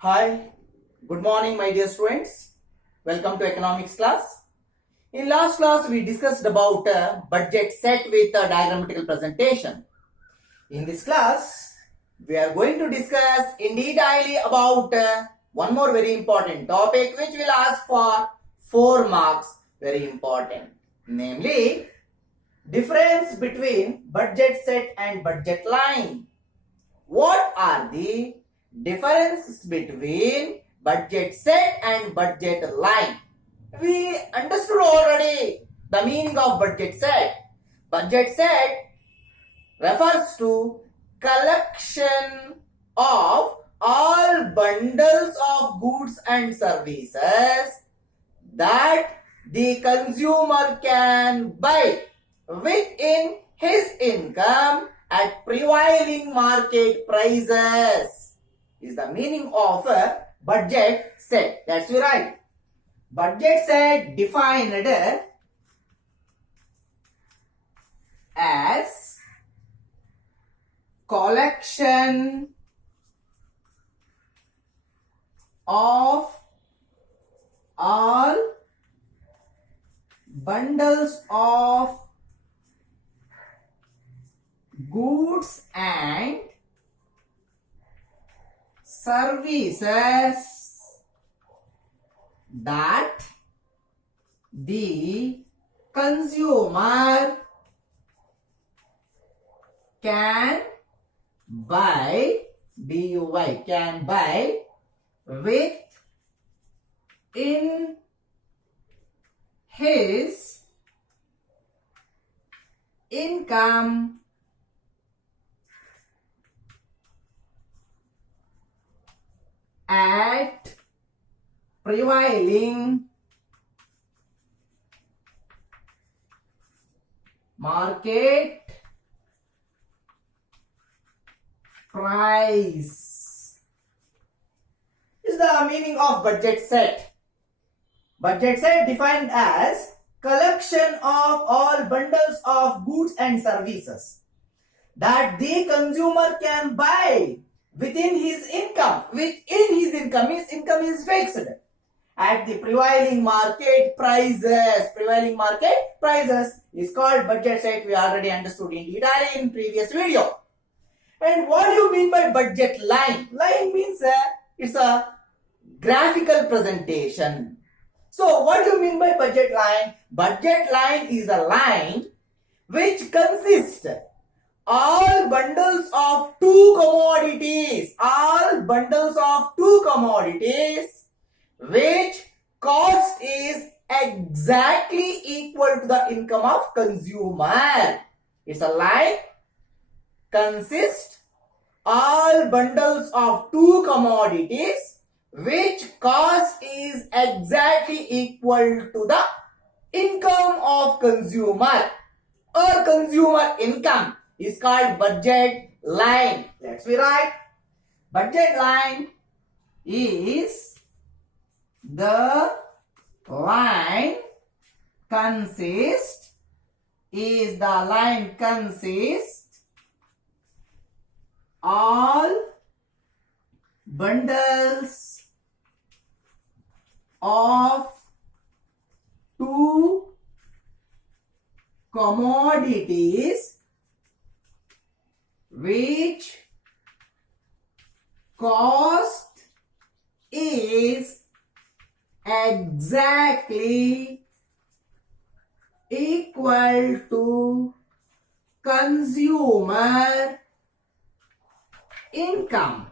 Hi, good morning, my dear students. Welcome to economics class. In last class, we discussed about budget set with a diagrammatical presentation. In this class, we are going to discuss in detail about one more very important topic which will ask for 4 marks, very important. Namely, difference between budget set and budget line. What are the differences between budget set and budget line? We understood already the meaning of budget set. Budget set refers to collection of all bundles of goods and services that the consumer can buy within his income at prevailing market prices is the meaning of a budget set. That's right. Budget set defined as collection of all bundles of goods and services that the consumer can buy, B-U-Y, can buy within his income at prevailing market price is the meaning of budget set. Budget set defined as collection of all bundles of goods and services that the consumer can buy within his income. Within his income, his income is fixed at the prevailing market prices. Prevailing market prices is called budget set. We already understood in detail in previous video. And what do you mean by budget line? Line means it's a graphical presentation. So what do you mean by budget line? Budget line is a line which consists all bundles of two commodities, which cost is exactly equal to the income of consumer. It's a line consists all bundles of two commodities which cost is exactly equal to the income of consumer or consumer income is called budget line. Let's be right. Budget line is the line consists all bundles of two commodities which cost is exactly equal to consumer income.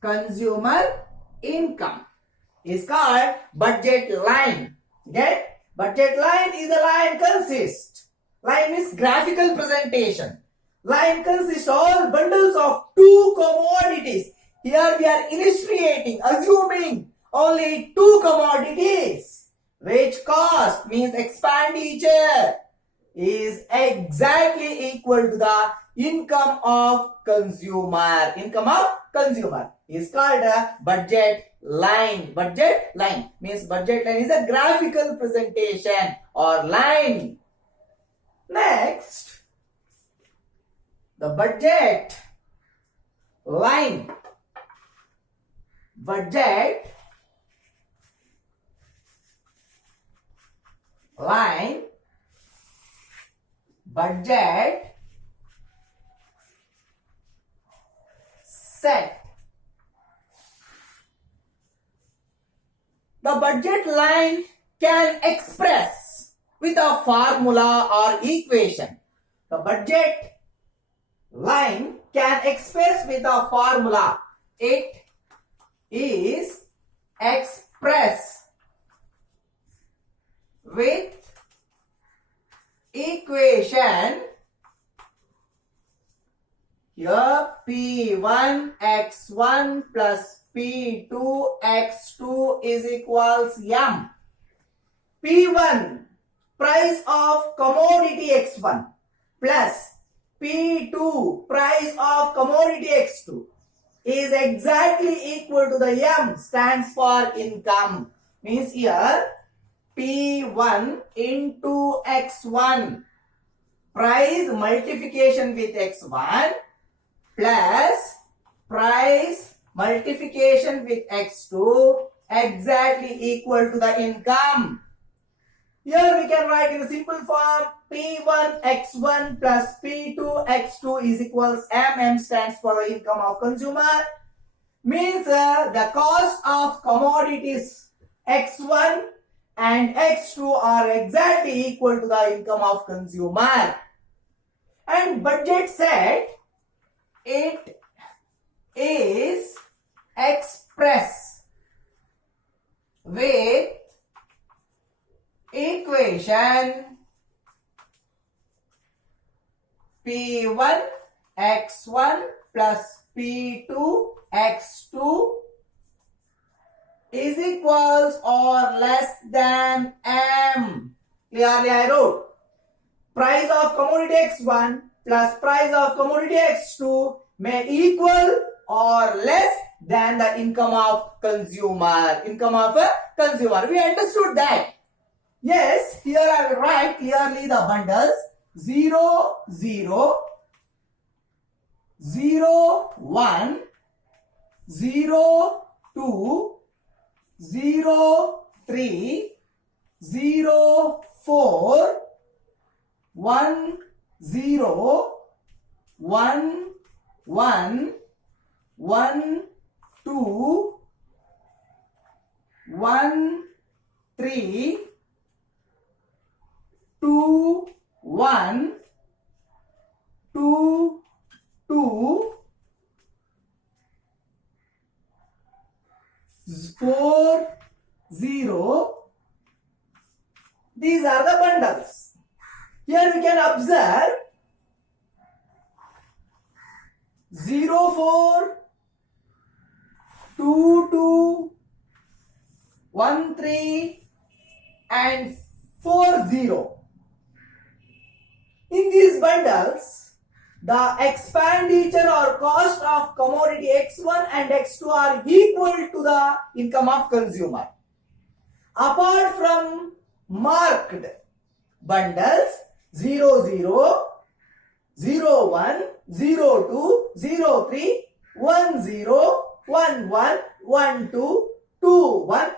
Consumer income is called budget line. Get? Budget line is a line consists. Line is graphical presentation. Line consists all bundles of two commodities. Here we are illustrating, assuming only two commodities which cost means expenditure is exactly equal to the income of consumer. Income of consumer is called a budget line. Budget line means budget line is a graphical presentation or line. Next, the budget line budget line, budget set. The budget line can express with a formula or equation. The budget line can express with a formula. It is expressed with equation. Here P1x1 plus P2x2 is equals M. P1 price of commodity x1 plus P2 price of commodity x2 is exactly equal to the M, stands for income. Means here P1 into x1 price multiplication with x1 plus price multiplication with x2 exactly equal to the income. Here we can write in the simple form P1 x1 plus P2 x2 is equals M. M stands for the income of consumer. Means the cost of commodities x1 and x2 are exactly equal to the income of consumer. And budget set, it is expressed with equation P1 x1 plus P2 x2 is equals or less than M. Clearly I wrote price of commodity x1 plus price of commodity x2 may equal or less than the income of consumer. Income of a consumer. We understood that. Yes, here I will write clearly the bundles 0, 0, 0, 1, 0, 2, 0, 3, 0, 4, 1, 0, 1, 1, 1, 2, 1, 3, 2, 1, 2, 2, 4, 0. These are the bundles. Here we can observe 0, 4, 2, 2, 1, 3 and 4, 0. In these bundles, the expenditure or cost of commodity x1 and x2 are equal to the income of consumer. Apart from marked bundles 0, 0, 0, 1, 0, 2, 0, 3, 1, 0, 1, 1, 1, 2, 2, 1.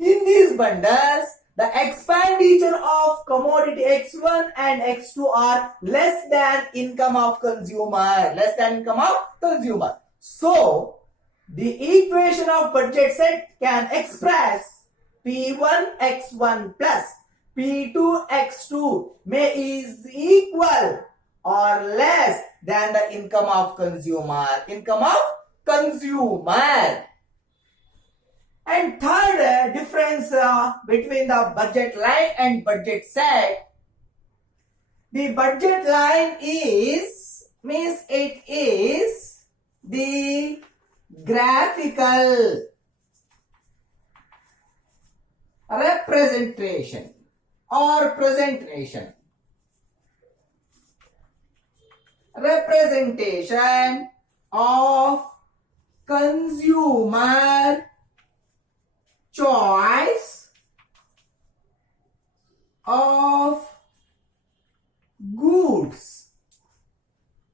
In these bundles, the expenditure of commodity x1 and x2 are less than income of consumer. Less than income of consumer. So, the equation of budget set can express P1 x1 plus P2 x2 may is equal or less than the income of consumer. Income of consumer. And third difference between the budget line and budget set. The budget line means it is the graphical representation or presentation. Representation of consumer choice of goods.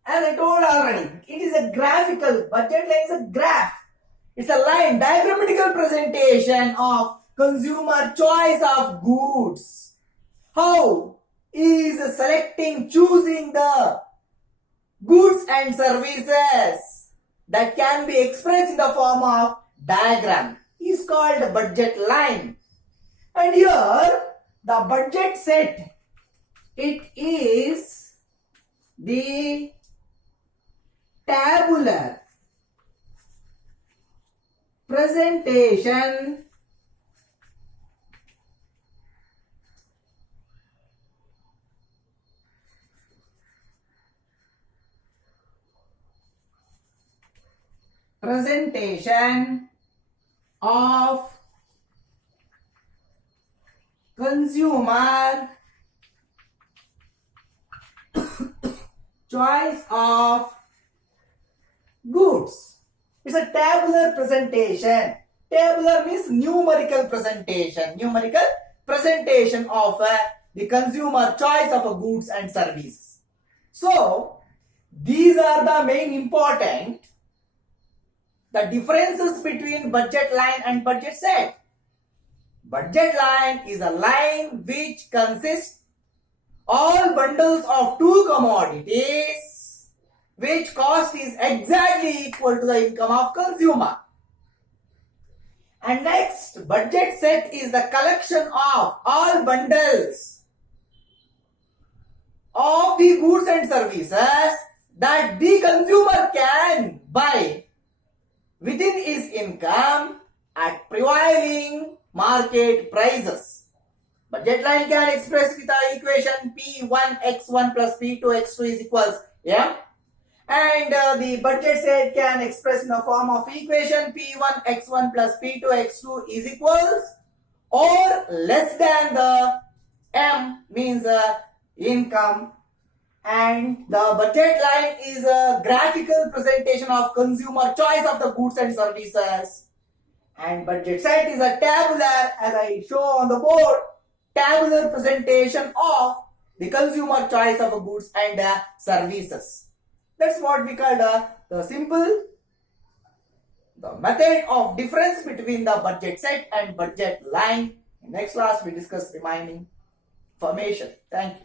As I told already, it is a graphical. Budget line is a graph. It's a line, diagrammatical presentation of consumer choice of goods. How is selecting, choosing the goods and services that can be expressed in the form of diagram is called budget line. And here the budget set, it is the tabular presentation of consumer choice of goods. It's a tabular presentation. Tabular means numerical presentation. Numerical presentation of the consumer choice of goods and services. So, these are the main important, the differences between budget line and budget set. Budget line is a line which consists all bundles of two commodities which cost is exactly equal to the income of consumer. And next, budget set is the collection of all bundles of the goods and services that the consumer can buy within his income at prevailing market prices. Budget line can express with the equation P1x1 plus P2x2 is equals M. And the budget set can express in the form of equation P1x1 plus P2x2 is equals or less than the M means income. And the budget line is a graphical presentation of consumer choice of the goods and services. And budget set is a tabular, as I show on the board, tabular presentation of the consumer choice of goods and services. That's what we call the method of difference between the budget set and budget line. In next class, we discuss remaining information. Thank you.